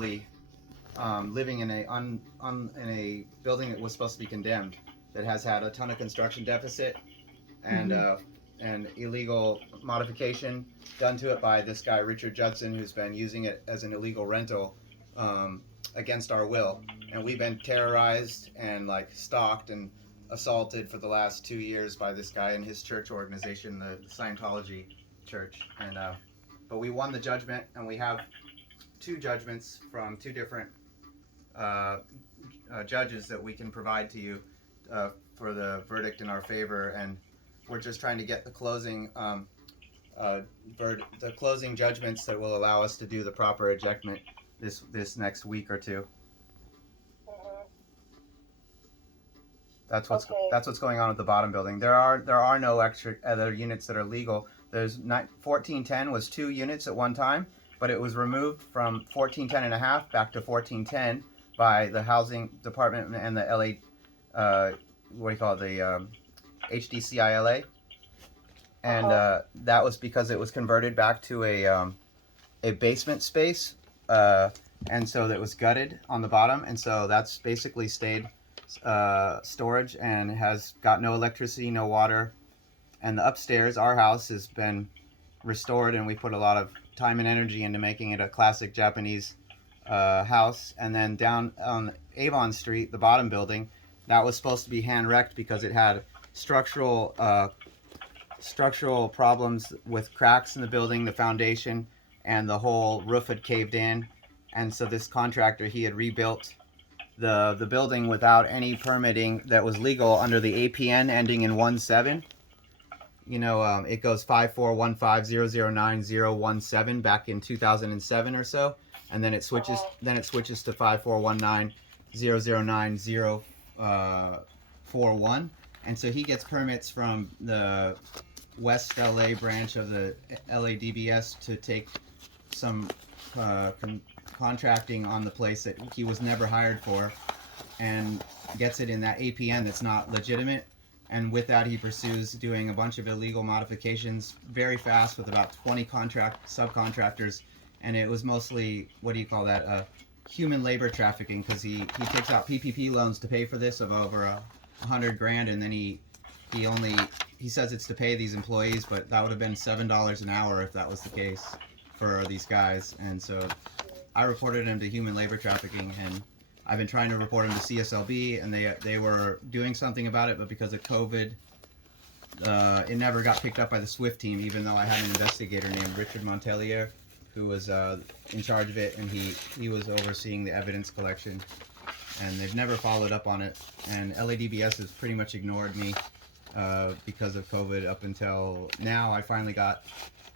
illegally living in a building that was supposed to be condemned, that has had a ton of construction deficit and and illegal modification done to it by this guy Richard Judson, who's been using it as an illegal rental against our will, and we've been terrorized and like stalked and assaulted for the last 2 years by this guy and his church organization, the Scientology church, and but we won the judgment, and we have 2 judgments from 2 different judges that we can provide to you for the verdict in our favor, and we're just trying to get the closing the closing judgments that will allow us to do the proper ejectment this next week or 2. That's what's going on at the bottom building. There are no extra other units that are legal. There's 1410 was 2 units at one time, but it was removed from 1410 and a half back to 1410 by the housing department and the LA the HDCILA, and that was because it was converted back to a basement space, and so that was gutted on the bottom, and so that's basically stayed storage and has got no electricity, no water. And the upstairs, our house, has been restored, and we put a lot of time and energy into making it a classic Japanese house. And then down on Avon Street, the bottom building, that was supposed to be hand wrecked because it had structural problems with cracks in the building, the foundation, and the whole roof had caved in. And so this contractor, he had rebuilt the building without any permitting that was legal under the APN ending in 17. You know, it goes 541500917 back in 2007 or so, and then it switches to 541900941. And so he gets permits from the West LA branch of the LADBS to take some contracting on the place that he was never hired for, and gets it in that APN that's not legitimate. And with that, he pursues doing a bunch of illegal modifications very fast with about 20 subcontractors, and it was mostly, what do you call that, human labor trafficking, because he takes out PPP loans to pay for this of over $100,000, and then he says it's to pay these employees, but that would have been $7 an hour if that was the case for these guys. And so I reported him to human labor trafficking, and I've been trying to report him to CSLB, and they were doing something about it, but because of COVID, it never got picked up by the SWIFT team, even though I had an investigator named Richard Montelier who was in charge of it, and he was overseeing the evidence collection, and they've never followed up on it. And LADBS has pretty much ignored me because of COVID up until now. I finally got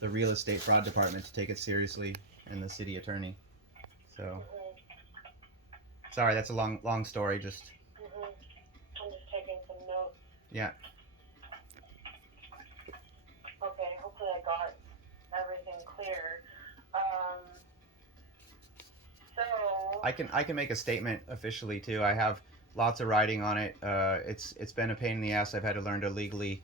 the real estate fraud department to take it seriously, and the city attorney. So sorry, that's a long story. Just I'm just taking some notes. Yeah. Okay, hopefully I got everything clear. So I can make a statement officially too. I have lots of writing on it. It's been a pain in the ass. I've had to learn to legally,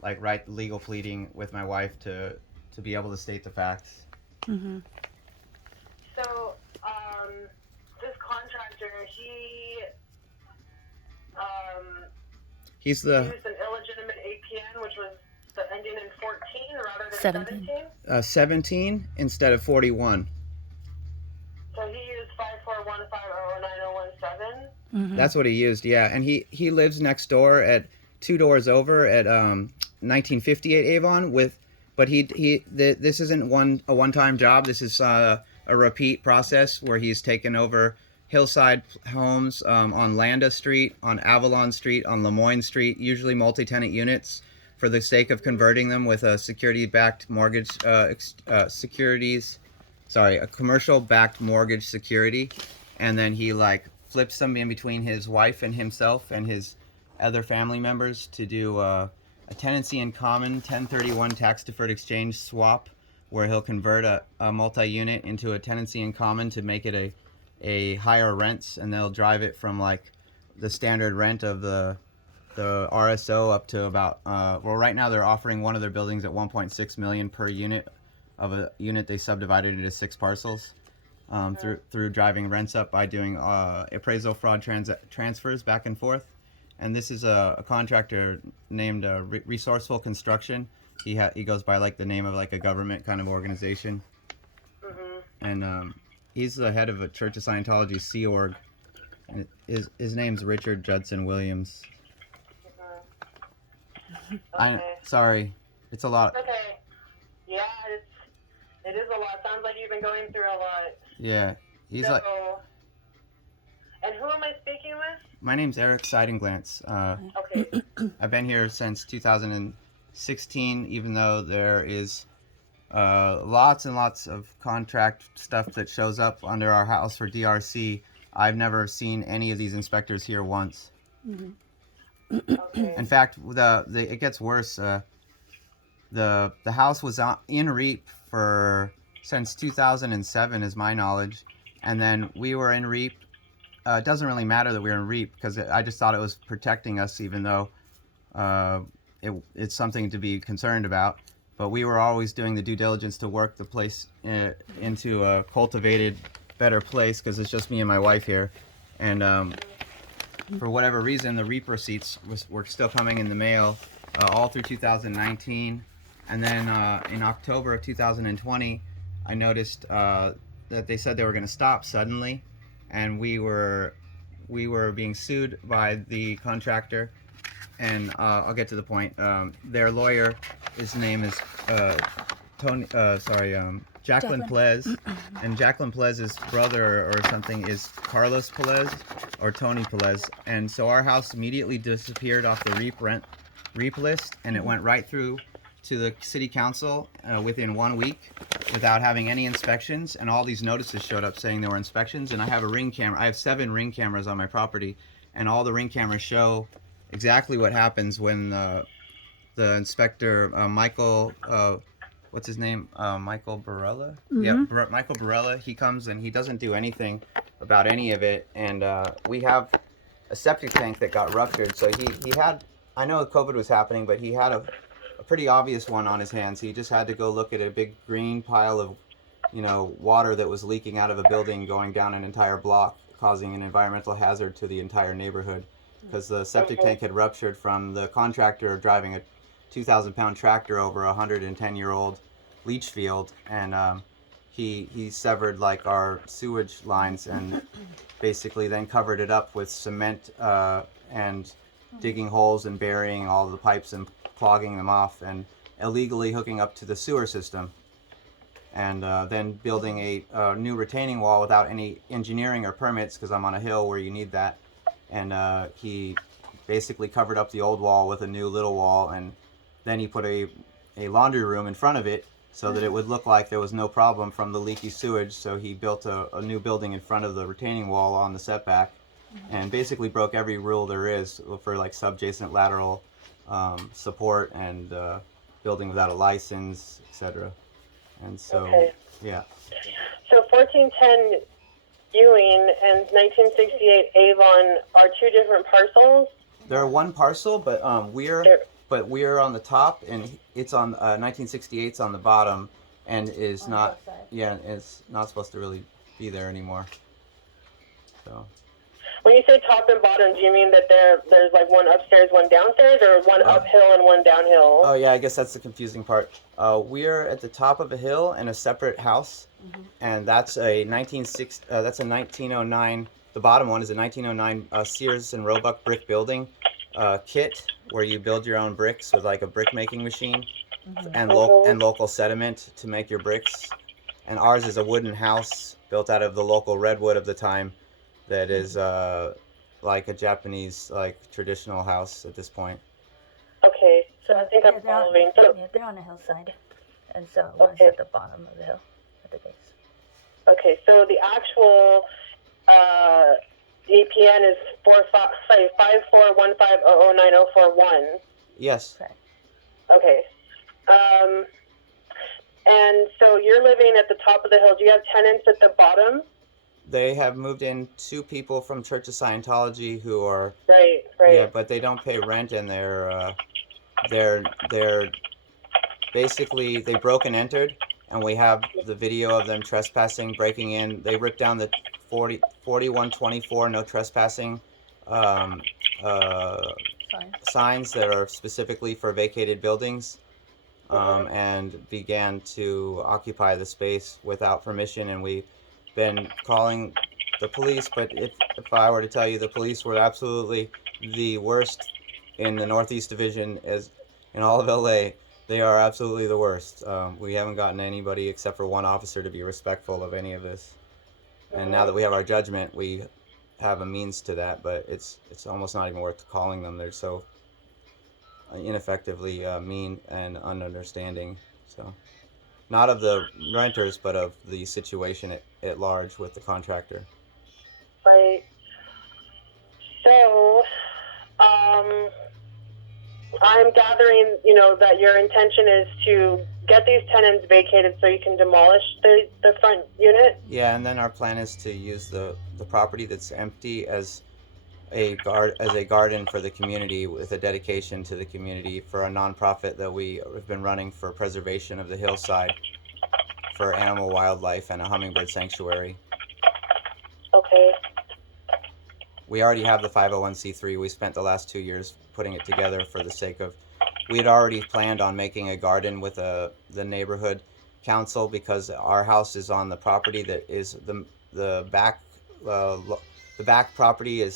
like, write legal pleading with my wife to be able to state the facts. So this contractor, He's the used an illegitimate APN, which was the ending in 14 rather than 17. 17 instead of 41. So he used 541509017. That's what he used, yeah. And he lives next door at 2 doors over at 1958 Avon but this isn't a one-time job. This is a repeat process where he's taken over hillside homes on Landa Street, on Avalon Street, on Lemoyne Street, usually multi-tenant units, for the sake of converting them with a security-backed mortgage a commercial-backed mortgage security, and then he like flips them in between his wife and himself and his other family members to do a tenancy in common 1031 tax-deferred exchange swap, where he'll convert a multi-unit into a tenancy in common to make it a higher rents, and they'll drive it from like the standard rent of the RSO up to about right now they're offering one of their buildings at $1.6 million per unit of a unit they subdivided into 6 parcels, through driving rents up by doing appraisal fraud transfers back and forth. And this is a contractor named Resourceful Construction. He goes by like the name of like a government kind of organization. And he's the head of a Church of Scientology Sea Org. And his name's Richard Judson Williams. Okay. Sorry, it's a lot. Okay. Yeah, it is a lot. Sounds like you've been going through a lot. Yeah, he's like. And who am I speaking with? My name's Eric Seidenglantz. Okay. I've been here since 2016, even though there is lots and lots of contract stuff that shows up under our house for DRC. I've never seen any of these inspectors here once. Okay. In fact, it gets worse. The house was in REAP since 2007, is my knowledge, and then we were in REAP. It doesn't really matter that we were in REAP because I just thought it was protecting us, even though it's something to be concerned about. But we were always doing the due diligence to work the place into a cultivated, better place because it's just me and my wife here. And for whatever reason, the REAP receipts were still coming in the mail all through 2019. And then in October of 2020, I noticed that they said they were going to stop suddenly. And we were being sued by the contractor. And I'll get to the point. Their lawyer, his name is Jacqueline Pelez, and Jacqueline Pelez's brother or something is Carlos Pelez or Tony Pelez. And so our house immediately disappeared off the REAP list, and it went right through to the city council within 1 week without having any inspections, and all these notices showed up saying there were inspections. And I have a Ring camera. I have 7 Ring cameras on my property, and all the Ring cameras show exactly what happens when the inspector Michael what's his name, Michael Barella. Yeah, Michael Barella. He comes and he doesn't do anything about any of it. And we have a septic tank that got ruptured. So he had, I know COVID was happening, but he had a pretty obvious one on his hands. He just had to go look at a big green pile of water that was leaking out of a building going down an entire block, causing an environmental hazard to the entire neighborhood. Because the septic tank had ruptured from the contractor driving a 2,000-pound tractor over a 110-year-old leach field, and he severed like our sewage lines and basically then covered it up with cement and digging holes and burying all the pipes and clogging them off and illegally hooking up to the sewer system, and then building a new retaining wall without any engineering or permits, because I'm on a hill where you need that. And he basically covered up the old wall with a new little wall, and then he put a laundry room in front of it so that it would look like there was no problem from the leaky sewage. So he built a new building in front of the retaining wall on the setback, and basically broke every rule there is for like subjacent lateral support and building without a license, etc. And so, yeah. So 1410 Ewing and 1968 Avon are 2 different parcels? They're one parcel, but we're on the top, and it's on 1968's on the bottom, and is not. Yeah, it's not supposed to really be there anymore. So. When you say top and bottom, do you mean that there's like one upstairs, one downstairs, or one uphill and one downhill? Oh yeah, I guess that's the confusing part. We're at the top of a hill in a separate house, and that's a 1909. The bottom one is a 1909 Sears and Roebuck brick building kit, where you build your own bricks with like a brick making machine and local sediment to make your bricks. And ours is a wooden house built out of the local redwood of the time. That is like a Japanese traditional house at this point. Okay, so I think I'm following. They're on the hillside, and so one's at the bottom of the hill, at the base. Okay, so the actual APN is 5415009041. Yes. Okay. And so you're living at the top of the hill. Do you have tenants at the bottom? They have moved in 2 people from Church of Scientology who are right. Yeah, but they don't pay rent, and they're basically they broke and entered, and we have the video of them trespassing, breaking in. They ripped down the 4124 no trespassing Fine. signs that are specifically for vacated buildings, and began to occupy the space without permission. And we've been calling the police, but if I were to tell you, the police were absolutely the worst in the Northeast Division, as in all of LA. They are absolutely the worst. We haven't gotten anybody except for one officer to be respectful of any of this. And now that we have our judgment, we have a means to that, but it's almost not even worth calling them. They're so ineffectively mean and ununderstanding. So, not of the renters, but of the situation at large with the contractor. Right. So, I'm gathering, that your intention is to get these tenants vacated so you can demolish the front unit. Yeah, and then our plan is to use the property that's empty as a garden for the community, with a dedication to the community for a nonprofit that we have been running for preservation of the hillside, for animal wildlife and a hummingbird sanctuary. Okay. We already have the 501c3. We spent the last 2 years putting it together for the sake of, we had already planned on making a garden with the neighborhood council, because our house is on the property that is the back property is